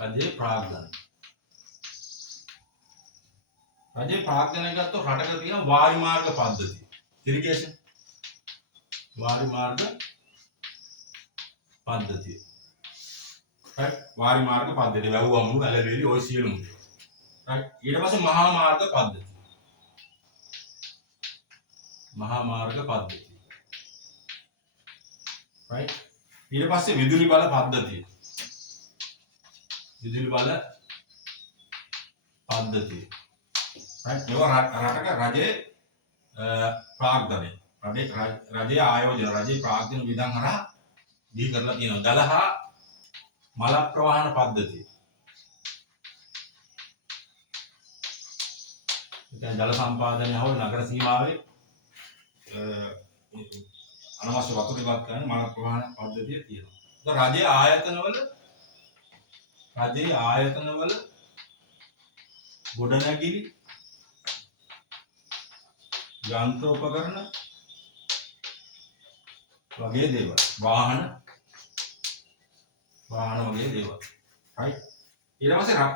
රජයේ ප්‍රාග්ධනය. රජයේ ප්‍රාග්ධනය ගත්තොත් රටක තියෙන වාරි මාර්ග පද්ධතිය. ඉරිගේෂන් වාරි මාර්ග පද්ධතිය. right වාරි මාර්ග පද්ධතිය වැව්වමුණු වැලවේලි ඔය සියලුම දේවල්. right ඊට පස්සේ මහා මාර්ග පද්ධතිය. මහා මාර්ග පද්ධතිය. right ඊට පස්සේ විදුලි බල පද්ධතිය. විදුලි බල පද්ධතිය. right ඒවා රටක රජයේ ප්‍රාග්ධනය. රජයේ ආයෝජන රජයේ ප්‍රාග්ධන විධාන හරහා දී කරලා තියෙනවා. ජල හා මල ප්‍රවාහන පද්ධතිය. දැන් ජල සම්පාදනය හෝ නගර සීමාවේ අනවශ්‍ය වතුර ඉවත් කරන මල ප්‍රවාහන පද්ධතිය තියෙනවා. රජයේ ආයතනවල ගොඩනැගිලි යන්ත්‍රෝපකරණ වගේ දේවල් වාහන වගේ දේවල්. right ඊට පස්සේ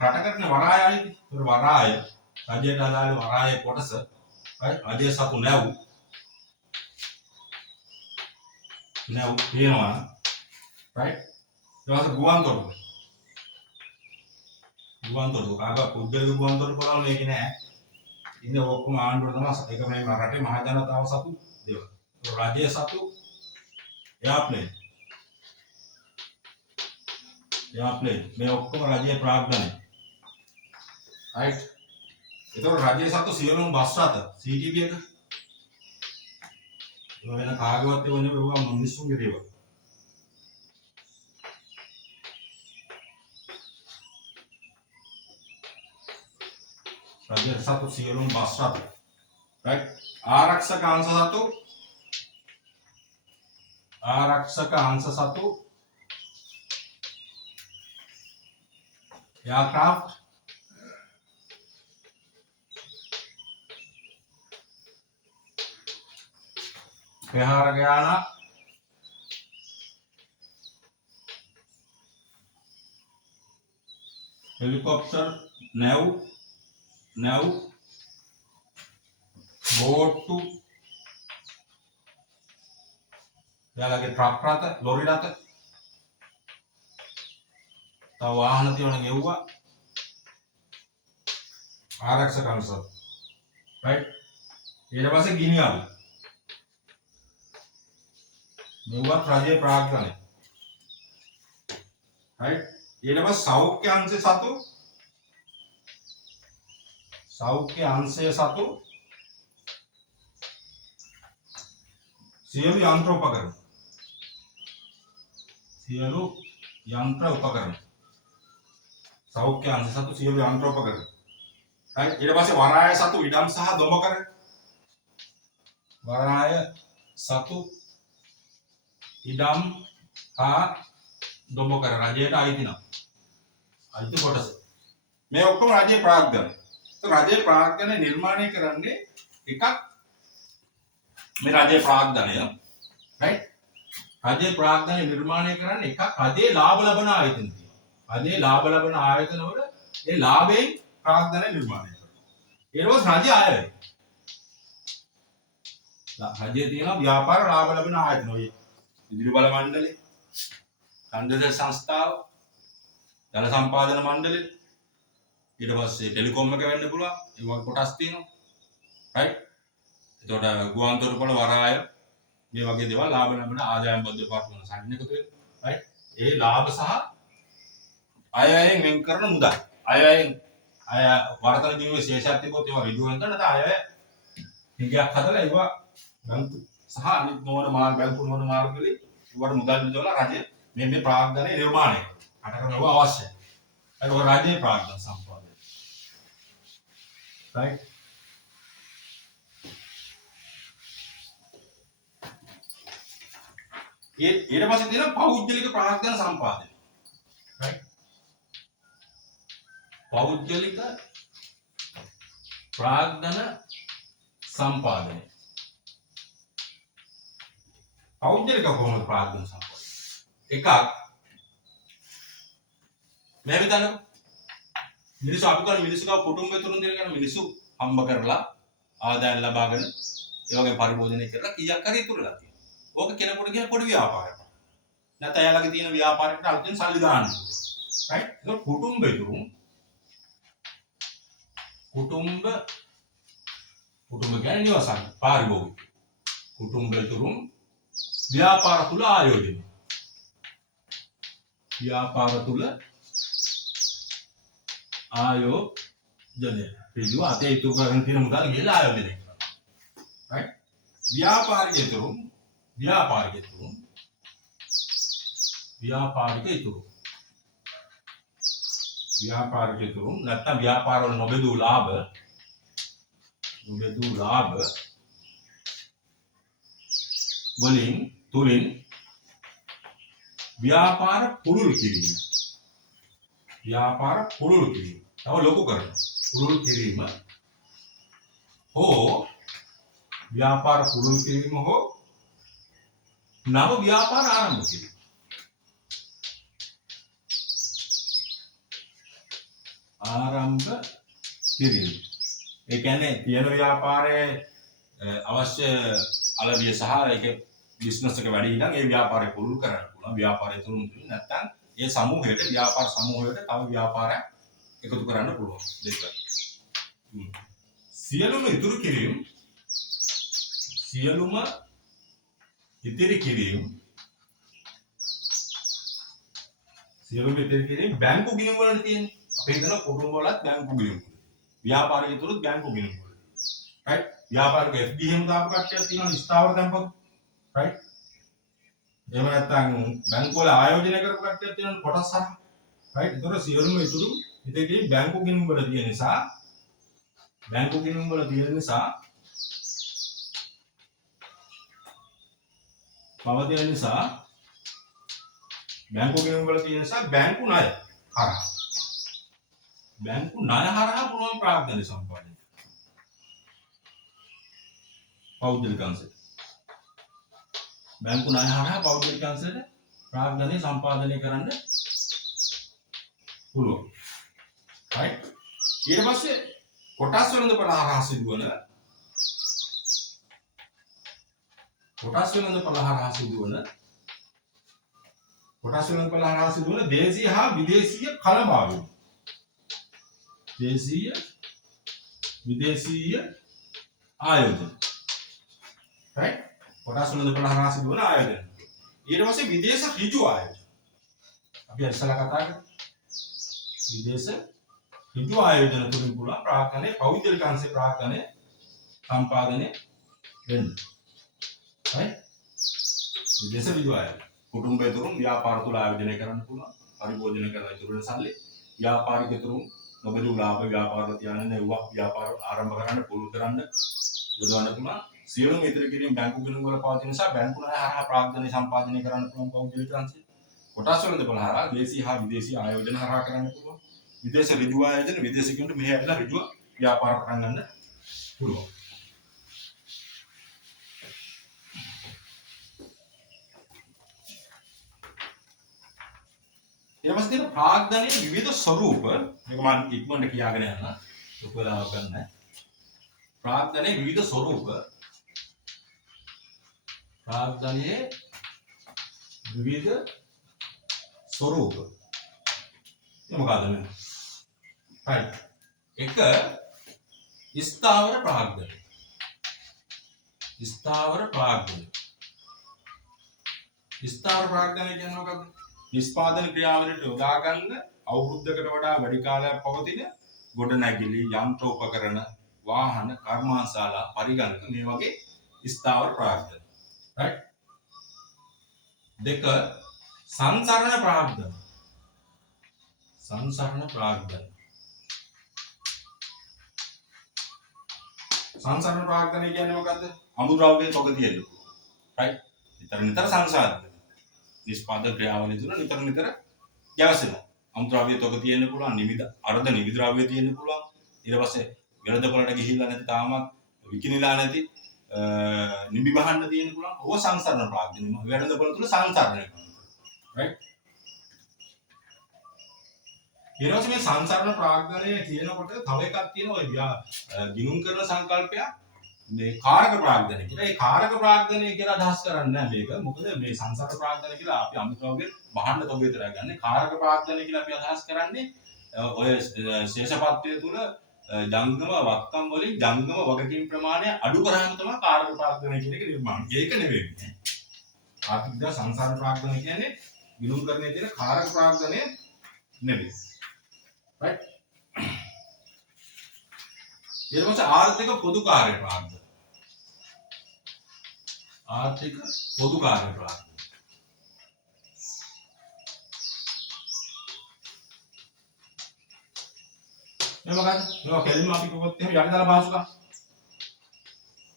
රටකට වරායයි. ඒතර වරාය රජයට අදාළ වරාය කොටස right රජයේ සතු නැව් තියෙනවා. right ඊට පස්සේ ගුවන්තොටුපළ කාග පුද්ගලික ගුවන්තොටුපළ වල මේක නෑ. ඉන්නේ ඔක්කොම ආණ්ඩුවට තමයි ඒක මේ රටේ මහ ජනතාව සතු දේවල්. රජයේ සතු එයාප්ලේන් මේ ඔක්කොම රජයේ ප්‍රාග්ධනය. right ඒතකොට රජයේ සතු සියලුම බස් රථ CTB එක ඒ වෙන කාගවත් වෙන්නේ ඒවා මිනිස්සුන්ගේ දේවල්. රජයේ සතු සියලුම බස් රථ right ආරක්ෂක අංශ සතු aircraft විහාරක යාන හෙලිකොප්ටර් නැව් බෝට්ටු යාලගේ ට්‍රක් රථ ලොරි රථ තව වාහන තියෙන ගෙව්වා ආරක්ෂක අංශ right ඊට පස්සේ ගිනි අලු මෙවත් රජයේ ප්‍රාග්ධනය. right ඊට පස්සේ සෞඛ්‍ය අංශය සතු සියලු යන්ත්‍ර උපකරණ සෞඛ්‍ය අංශ සතු සියලු යන්ත්‍ර උපකරණ. right ඊට පස්සේ වරාය සතු ඉඩම් සහ දොමකර වරාය සතු ඉඩම් හා දොමකර රජයට අයිති කොටස. මේ ඔක්කොම රජයේ ප්‍රාග්ධනය. රජයේ ප්‍රාග්ධනය නිර්මාණය කරන්නේ එකක් මේ රජයේ ප්‍රාග්ධනය right රජයේ ප්‍රාග්ධනය නිර්මාණය කරන්නේ එකක් රජයේ ලාභ ලබන ආයතන තියෙනවා. රජයේ ලාභ ලබන ආයතන වල ඒ ලාභයෙන් ප්‍රාග්ධනය නිර්මාණය කරනවා. ඊට පස්සේ රජය ආයතන රජයේ තියෙන ව්‍යාපාර ලාභ ලබන ආයතන ඔය විදුලි බල මණ්ඩලය, ඛණ්ඩ සංස්ථාව, ජල සම්පාදන මණ්ඩලය, ඊට පස්සේ ටෙලිකොම් එක වෙන්න පුළුවන්. ඒ වගේ කොටස් තියෙනවා. right එතකොට ගුවන්තොටුපළ වරාය මේ වගේ දේවල් ලාභ ලබන ආදායම් බද්ධ දෙපාර්තමේන්තුව සම්පූර්ණ එකතු වෙනවා. right ඒ ලාභ සහ අයයෙන් වෙන් කරන මුදල්. අයයෙන් වර්තන ජීවයේ ශේෂයක් තිබොත් ඒවා ඍජුව වෙන කරන අය හිගයක් හදලා ඒවා බැංකු සහ අනිත් නොවන මාර්ග බැංකු නොවන මාර්ග වලින් ඒවට මුදල් විදවලා රජය මේ ප්‍රාග්ධනය නිර්මාණය කරනවා. රට කරනවා අවශ්‍යයි. ඒක රජයේ ප්‍රාග්ධන සම්පාදනය. right ඊට පස්සේ තියෙනවා පෞද්ගලික ප්‍රාග්ධන සම්පාදනය. right පෞද්ගලික ප්‍රාග්ධන සම්පාදනය. පෞද්ගලික කොහොමද ප්‍රාග්ධන සම්පාදනය? එකක් මෙහෙම හිතන්නකො. මිනිස්සු අපි කරන මිනිස්සු ගාව කුටුම්බය තුලින් දෙන මිනිස්සු හම්බ කරලා ආදායම් ලබාගෙන ඒ වගේ පරිභෝජනය කරලා කීයක් හරි ඉතුරුලා තියෙනවා. ඕක කෙනෙකුට කියන පොඩි ව්‍යාපාරයක්. නැත්නම් එයාලගේ තියෙන ව්‍යාපාරයකට අලුතෙන් සල්ලි දාන්න. right? ඒක කුටුම්බය තුලින් කුටුම්බ කියන්නේ නිවසක් පාරිභෝගික. කුටුම්බය තුලින් ව්‍යාපාර තුල ආයෝජනය. ව්‍යාපාර තුල ආයෝජනය. ඍජුව අතේ ඉතුරු කරගෙන තියෙන මුදල් ගිහලා ආයෝජනය කරනවා. right? ව්‍යාපාරික ඉතුරු නැත්නම් ව්‍යාපාර වල නොබෙදූ ලාභ වලින් තුලින් ව්‍යාපාර පුළුල් කිරීම. තව ලොකු කරන පුළුල් කිරීම හෝ ව්‍යාපාර පුළුල් කිරීම හෝ නව ව්‍යාපාර ආරම්භ කිරීම. ඒ කියන්නේ තියෙන ව්‍යාපාරයේ අවශ්‍ය අලවිය සහ ඒක බිස්නස් එක වැඩි නම් ඒ ව්‍යාපාරය පුළුල් කරන්න පුළුවන්. ව්‍යාපාරය තුරුම් නැත්නම් ඒ සමූහයට ව්‍යාපාර සමූහයට තව ව්‍යාපාරයක් එකතු කරන්න පුළුවන්. දෙක. සියලුම ඉතිරි කිරීම බැංකු ගිණුම් වල තියෙන්නේ. අපි හිතන කුටුම්බ වලත් බැංකු ගිණුම්. ව්‍යාපාරයේ තුරුත් බැංකු ගිණුම් වල. right? ව්‍යාපාරික FD එහෙම දාපු කට්ටියක් තියෙනවා ස්ථාවර තැන්පත්. right? එහෙම නැත්නම් බැංකු වල ආයෝජනය කරපු කට්ටියක් තියෙනවා කොටස් හරහා. right? ඒතකොට සියලුම ඉතුරු ඉතින් බැංකු ගිණුම් වල තියෙන නිසා බැංකු ණය හරහා පුළුවන් ප්‍රාග්ධනය සම්පාදනය. පෞද්ගලික අංශයට. බැංකු ණය හරහා පෞද්ගලික අංශයට ප්‍රාග්ධනය සම්පාදනය කරන්න පුළුවන්. right? ඊට පස්සේ කොටස් වෙළඳපොළ හරහා සිදුවන දේශීය හා විදේශීය කලබාවීම්. විදේශීය ආයෝජන. right? කොටස් වෙළඳපොළ හරහා සිදුවන ආයෝජන. ඊට පස්සේ විදේශ ඍජු ආයෝජන. අපි ඉස්සලා කතා කරා විදේශ ඍජු ආයෝජන තුලින් පුළුවන් ප්‍රාග්ධනයේ පෞද්ගලික අංශේ ප්‍රාග්ධනය සම්පාදනය වෙන්න. right? විදේශ ඍජු ආයෝජන. කුටුම්බය තුරුන් ව්‍යාපාර තුල ආයෝජනය කරන්න පුළුවන්. පරිභෝජනය කරලා ඉතුරු වෙන සල්ලි ව්‍යාපාරික තුරුන් නොබෙදූ ලාභ ව්‍යාපාරවල තියාගෙන නෙවුවා ව්‍යාපාර ආරම්භ කරන්න පුළුල් කරන්න යොදවන්න පුළුවන්. සියලුම ඉදිරි කිරීම බැංකු ගිණුම් වල පවතින නිසා බැංකු ණය හරහා ප්‍රාග්ධනය සම්පාදනය කරන්න පුළුවන් පෞද්ගලික අංශය. කොටස් වෙළඳපොළ හරහා දේශීය හා විදේශීය ආයෝජන හරහා කරන්න පුළුවන්. විදේශ ඍජු ආයෝජන විදේශිකයන්ට මෙහෙ ඇවිල්ලා ඍජුව ව්‍යාපාර පටන් ගන්න පුළුවන්. ඊට පස්සේ තියෙන ප්‍රාග්ධනයේ විවිධ ස්වරූප මේක මම ඉක්මනට කියාගෙන යනවා. ඔක වෙලාවක් ගන්න. ප්‍රාග්ධනයේ විවිධ ස්වරූප ඒ මොකද්ද මේ? right. එක ස්ථාවර ප්‍රාග්ධනය. ස්ථාවර ප්‍රාග්ධනය කියන්නේ මොකක්ද? නිෂ්පාදන ක්‍රියාවලියට යොදා ගන්න අවුරුද්දකට වඩා වැඩි කාලයක් පවතින ගොඩනැගිලි, යන්ත්‍ර උපකරණ, වාහන, කර්මාන්තශාලා, පරිගණක මේ වගේ ස්ථාවර ප්‍රාග්ධන. right? දෙක සංසරණ ප්‍රාග්ධන. සංසරණ ප්‍රාග්ධනය කියන්නේ මොකද්ද? අමුද්‍රව්‍ය තොග තියෙන්න පුළුවන්. right? නිතර සංසාරණය. නිෂ්පාදන ක්‍රියාවලිය තුන නිතර ගැවසෙනවා. අමුද්‍රව්‍ය තොග තියෙන්න පුළුවන්, අර්ධ නිවිද ද්‍රව්‍ය තියෙන්න පුළුවන්. ඊට පස්සේ වෙළඳපොළට ගිහිල්ලා නැති තාමත් විකිනිලා නැති නිවි බහන්න තියෙන්න පුළුවන්. ඕක සංසරණ ප්‍රාග්ධනය. වෙළඳපොළ තුල සංසරණය කරනවා. right? ඊට පස්සේ මේ සංසරණ ප්‍රාග්ධනය කියනකොට තව එකක් තියෙනවා ඔය ගිනුම් කරන සංකල්පයක් මේ කාරක ප්‍රාග්ධනය කියලා. ඒ කාරක ප්‍රාග්ධනය කියලා අදහස් කරන්නේ නැහැ මේක. මොකද මේ සංසරණ ප්‍රාග්ධනය කියලා අපි අමුතුවෙන් බහන්න තව විතරයි ගන්න. කාරක ප්‍රාග්ධනය කියලා අපි අදහස් කරන්නේ ඔය ශේෂපත්වයේ තුල ජංගම වත්තම් වලින් ජංගම වගකීම් ප්‍රමාණය අඩු කරාම තමයි කාරක ප්‍රාග්ධනය කියන එක නිර්මාණය. ඒක නෙවෙයි. ආර්ථික සංසරණ ප්‍රාග්ධනය කියන්නේ ගිනුම් කරන්නේ තියෙන කාරක ප්‍රාග්ධනය නෙවෙයි. right? ඊට පස්සේ ආර්ථික පොදු කාර්ය ප්‍රාග්ධනය. ආර්ථික පොදු කාර්ය ප්‍රාග්ධනය. මේ මොකක්ද? මේවා කෙලින්ම අපි කිව්වොත් එහෙම යටිතල පහසුකම්.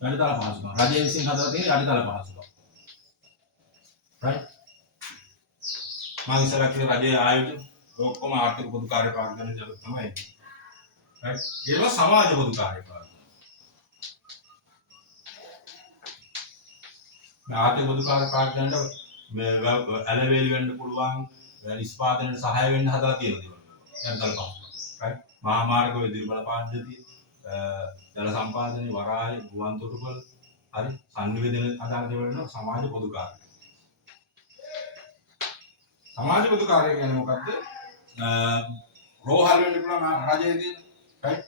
යටිතල පහසුකම්. රජය විසින් හදලා තියෙන යටිතල පහසුකම්. right? මම ඉස්සරහ කිව්ව රජයේ ආයෝජන ඔක්කොම ආර්ථික පොදු කාර්ය ප්‍රාග්ධනය වල තමයි. right? ඒවා සමාජ පොදු කාර්ය ප්‍රාග්ධනය. මේ ආර්ථික පොදු කාර්ය ප්‍රාග්ධනයට ඇලවේලි වෙන්න පුළුවන් නිෂ්පාදනයට සහාය වෙන්න හදලා තියෙන දේවල්. යටිතල පහසුකම්. right? මහා මාර්ග විදුලි බල පද්ධතිය ජල සම්පාදනය වරාය ගුවන් තොටුපළ හරි සංනිවේදන අදාළ දේවල් වල සමාජ පොදු කාර්ය. සමාජ පොදු කාර්ය කියන්නේ මොකක්ද? රෝහල් වෙන්න පුළුවන් රජයේ තියෙන right?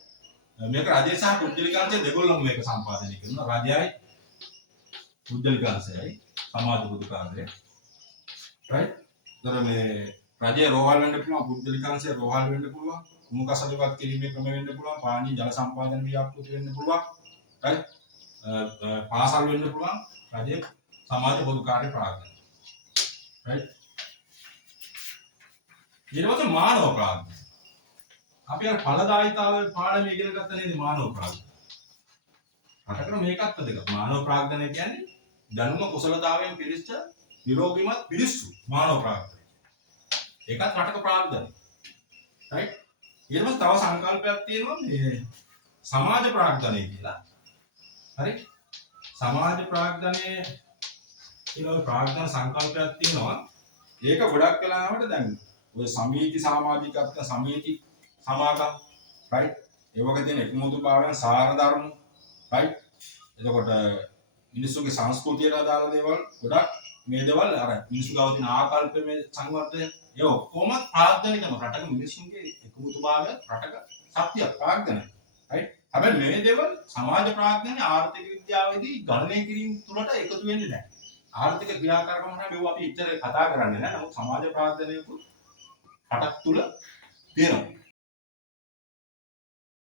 මේක රජය සහ පුද්ගලිකාංශය දෙගොල්ලම මේක සම්පාදනය කරනවා. රජයයි පුද්ගලිකාංශයයි සමාජ පොදු කාර්යය. right? ඒතර මේ රජයේ රෝහල් වෙන්න පුළුවන් පුද්ගලිකාංශය රෝහල් වෙන්න පුළුවන්. මුකසලවත් කිරීමේ ක්‍රම වෙන්න පුළුවන්. පානීය ජල සම්පාදන ව්‍යාපෘති වෙන්න පුළුවන්. right? පාසල් වෙන්න පුළුවන්. රජයේ සමාජ පොදු කාර්ය ප්‍රාග්ධනය. right? ඊළඟට මානව ප්‍රාග්ධනය. අපි අර ඵලදායීතාවයේ පාඩම ඉගෙන ගත්ත නේද මානව ප්‍රාග්ධනය. රටකට මේකත් දෙක. මානව ප්‍රාග්ධනය කියන්නේ දැනුම කුසලතාවයෙන් පිරිච්ච නිරෝගීමත් පිරිස්සු මානව ප්‍රාග්ධනය. ඒකත් රටක ප්‍රාග්ධනය. right? ඊළඟට තව සංකල්පයක් තියෙනවා මේ සමාජ ප්‍රාග්ධනය කියලා. හරි? සමාජ ප්‍රාග්ධනය කියලා ප්‍රාග්ධන සංකල්පයක් තියෙනවා. ඒක ගොඩක් වෙලාවට දැන් ඔය සමීති සමාජිකත්ව සමීති සමාගම් right? ඒ වගේ තියෙන එකමුතුභාවයන් සාර ධර්ම right? එතකොට මිනිස්සුගේ සංස්කෘතියට අදාළ දේවල් ගොඩක් මේ දේවල් අර මිනිස්සු ගාව තියෙන ආකල්පමය සංවර්ධනය ඒ ඔක්කොම ප්‍රාග්ධනිකම රටක මිනිස්සුන්ගේ එකමුතුභාවය රටක සත්‍ය ප්‍රාග්ධනය right? හැබැයි මේ දේවල් සමාජ ප්‍රාග්ධනය ආර්ථික විද්‍යාවේදී ගණනය කිරීම තුළට එකතු වෙන්නේ නැහැ. ආර්ථික ක්‍රියාකාරකම් වල මේවා අපි ඉතර කතා කරන්නේ නැහැ. නමුත් සමාජ ප්‍රාග්ධනයකුත් රටක් තුල තියෙනවා.